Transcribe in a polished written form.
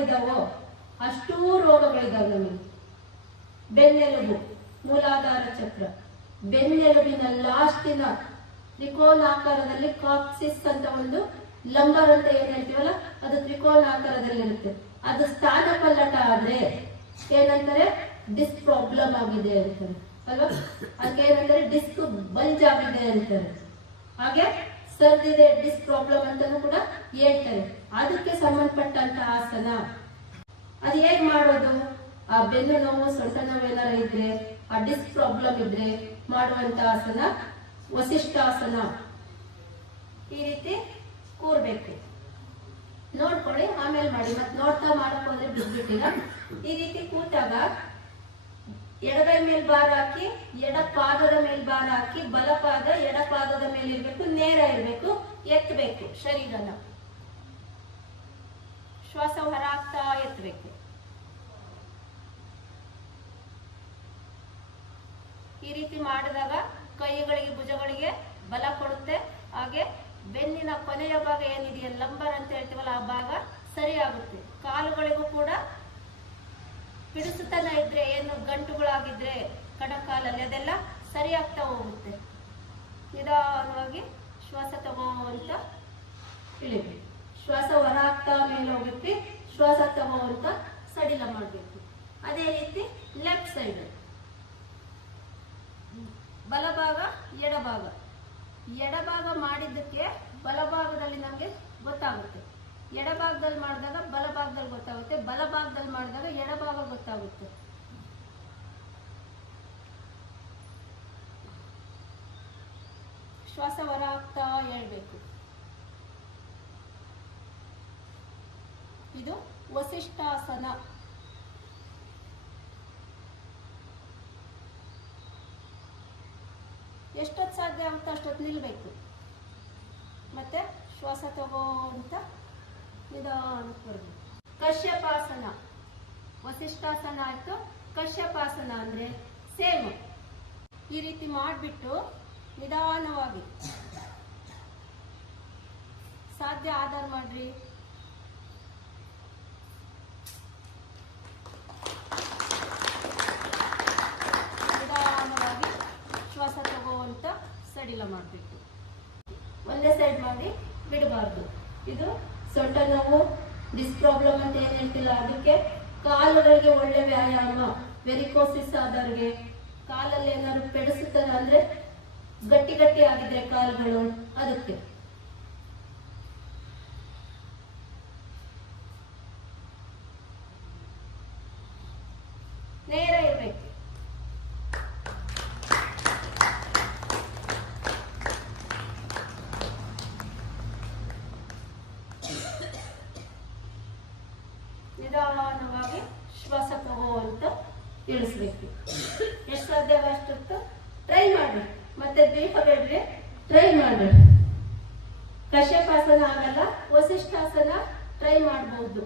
ರೋಗಗಳಿದಾವೋ ಅಷ್ಟೂ ರೋಗಗಳಿದಾವೆ ನಮಗೆ. ಬೆನ್ನೆಲುಬು, ಮೂಲಾಧಾರ ಚಕ್ರ, ಬೆನ್ನೆಲುಬಿನ ಲಾಸ್ಟಿನ ತ್ರಿಕೋನಾಕಾರದಲ್ಲಿ ಕಾಕ್ಸಿಸ್ ಅಂತ ಒಂದು ಲಂಬರ್ ಅಂತ ಏನ್ ಹೇಳ್ತೀವಲ್ಲ, ಅದು ತ್ರಿಕೋನಾಕಾರದಲ್ಲಿರುತ್ತೆ. ಅದು ಸ್ಥಾನ ಪಲ್ಲಟ ಆದ್ರೆ ಏನಂತಾರೆ, ಡಿಸ್ಕ್ ಪ್ರಾಬ್ಲಮ್ ಆಗಿದೆ ಅಂತಾರೆ ಅಲ್ವಾ. ಅದಕ್ಕೆ ಏನಂತಾರೆ, ಡಿಸ್ಕ್ ಬಲ್ಜ್ ಆಗಿದೆ ಅಂತಾರೆ. ಹಾಗೆ ಸರ್ದಿದೆ ಡಿಸ್ಕ್ ಪ್ರಾಬ್ಲಮ್ ಅಂತಾನು ಕೂಡ ಹೇಳ್ತಾರೆ. ಅದಕ್ಕೆ ಸಂಬಂಧಪಟ್ಟಂತ ಆಸನ ಅದು ಹೇಗ್ ಮಾಡೋದು? ಆ ಬೆನ್ನು ನೋವು, ಸೊಂಟ ನೋವು ಏನಾರ ಇದ್ರೆ, ಆ ಡಿಸ್ಕ್ ಪ್ರಾಬ್ಲಮ್ ಇದ್ರೆ ಮಾಡುವಂತ ಆಸನ ವಸಿಷ್ಠಾಸನ. ಈ ರೀತಿ ಕೂರ್ಬೇಕು. ನೋಡ್ಕೊಳ್ಳಿ, ಆಮೇಲೆ ಮಾಡಿ. ಮತ್ತೆ ನೋಡ್ತಾ ಮಾಡಕ್ ಹೋದ್ರೆ ಬಿದ್ಬಿಟ್ಟಿಲ್ಲ. ಈ ರೀತಿ ಕೂತಾಗ ಎಡಗೈ ಮೇಲೆ ಬಾರ ಹಾಕಿ, ಎಡ ಪಾದದ ಮೇಲೆ ಬಾರ ಹಾಕಿ, ಬಲಪಾದ ಎಡ ಪಾದದ ಮೇಲೆ ಇರ್ಬೇಕು, ನೇರ ಇರ್ಬೇಕು, ಎತ್ತಬೇಕು ಶರೀರನ. ಶ್ವಾಸ ಹೊರ ಹಾಕ್ತಾ ಎತ್ತಬೇಕು. ಈ ರೀತಿ ಮಾಡಿದಾಗ ಕೈಗಳಿಗೆ, ಭುಜಗಳಿಗೆ ಬಲ ಕೊಡುತ್ತೆ. ಹಾಗೆ ಬೆನ್ನಿನ ಕೊನೆಯ ಭಾಗ ಏನಿದೆಯಲ್ಲ, ಲಂಬರ್ ಅಂತ ಹೇಳ್ತೀವಲ್ಲ, ಆ ಭಾಗ ಸರಿ ಆಗುತ್ತೆ. ಕಾಲುಗಳಿಗೂ ಕೂಡ ಪಿಡಿಸುತನ ಇದ್ರೆ, ಏನು ಗಂಟುಗಳಾಗಿದ್ರೆ ಕಣಕಾಲಲ್ಲಿ, ಅದೆಲ್ಲ ಸರಿ ಆಗ್ತಾ ಹೋಗುತ್ತೆ. ನಿಧಾನವಾಗಿ ಶ್ವಾಸ ತಗೋಂತ ಇಳಿಬೇಕು. ಶ್ವಾಸ ಹೊರ ಹಾಕ್ತಾ ಮೇಲೆ ಹೋಗುತ್ತೆ, ಶ್ವಾಸ ತಗೋಂತ ಸಡಿಲ ಮಾಡಬೇಕು. ಅದೇ ರೀತಿ ಲೆಫ್ಟ್ ಸೈಡ್, ಬಲಭಾಗ ಎಡಭಾಗ. ಎಡಭಾಗ ಮಾಡಿದ್ದಕ್ಕೆ ಬಲಭಾಗದಲ್ಲಿ ನಮಗೆ ಗೊತ್ತಾಗುತ್ತೆ, ಎಡಭಾಗದಲ್ಲಿ ಮಾಡಿದಾಗ ಬಲಭಾಗದಲ್ಲಿ ಗೊತ್ತಾಗುತ್ತೆ, ಬಲಭಾಗದಲ್ಲಿ ಮಾಡಿದಾಗ ಎಡಭಾಗ ಗೊತ್ತಾಗುತ್ತೆ. ಶ್ವಾಸ ಹೊರ ಹಾಕ್ತಾ ಹೇಳ್ಬೇಕು. ಇದು ವಸಿಷ್ಠಾಸನ. ಎಷ್ಟೊತ್ತು ಸಾಧ್ಯ ಆಗುತ್ತೋ ಅಷ್ಟೊತ್ತು ನಿಲ್ಬೇಕು. ಮತ್ತೆ ಶ್ವಾಸ ತಗೋ ಅಂತ ನಿಧಾನಕ್ಕೆ ಬರಬೇಕು. ಕಶ್ಯಪಾಸನ, ವಸಿಷ್ಠಾಸನ ಆಯ್ತು. ಕಶ್ಯಪಾಸನ ಅಂದ್ರೆ ಸೇಮ್. ಈ ರೀತಿ ಮಾಡಿಬಿಟ್ಟು ನಿಧಾನವಾಗಿ ಸಾಧ್ಯ ಆಧಾರ ಮಾಡ್ರಿ. ನಿಧಾನವಾಗಿ ಶ್ವಾಸ ತಗೋ ಅಂತ ಸಡಿಲ ಮಾಡಬೇಕು. ಒಂದೇ ಸೈಡ್ ಮಾಡಿ ಬಿಡಬಾರ್ದು. ಇದು ಸೊಂಟ ನೋವು, ಡಿಸ್ಕ್ ಪ್ರಾಬ್ಲಮ್ ಅಂತ ಏನ್ ಹೇಳ್ತಿಲ್ಲ ಅದಕ್ಕೆ. ಕಾಲುಗಳಿಗೆ ಒಳ್ಳೆ ವ್ಯಾಯಾಮ. ವೆರಿಕೋಸಿಸ್ ಆದವ್ರಿಗೆ, ಕಾಲಲ್ಲಿ ಏನಾದ್ರು ಪೆಡಿಸುತ್ತದೆ ಅಂದ್ರೆ, ಗಟ್ಟಿ ಗಟ್ಟಿ ಆಗಿದ್ರೆ ಕಾಲುಗಳು, ಅದಕ್ಕೆ ನೇರ ಇರ್ಬೇಕು. ನಿಧಾನವಾಗಿ ಶ್ವಾಸ ತಗೋ ಅಂತ ತಿಳಿಸ್ಬೇಕು. ಎಷ್ಟು ಸಾಧ್ಯ ಅಷ್ಟೊತ್ತು ಟ್ರೈ ಮಾಡ್ರಿ. ಮತ್ತೆ ದೀಪ ಬೇಡ್ರಿ, ಟ್ರೈ ಮಾಡ್ರಿ. ಕಶ್ಯಪಾಸನ ಆಗಲ್ಲ, ವಸಿಷ್ಠಾಸನ ಟ್ರೈ ಮಾಡಬಹುದು.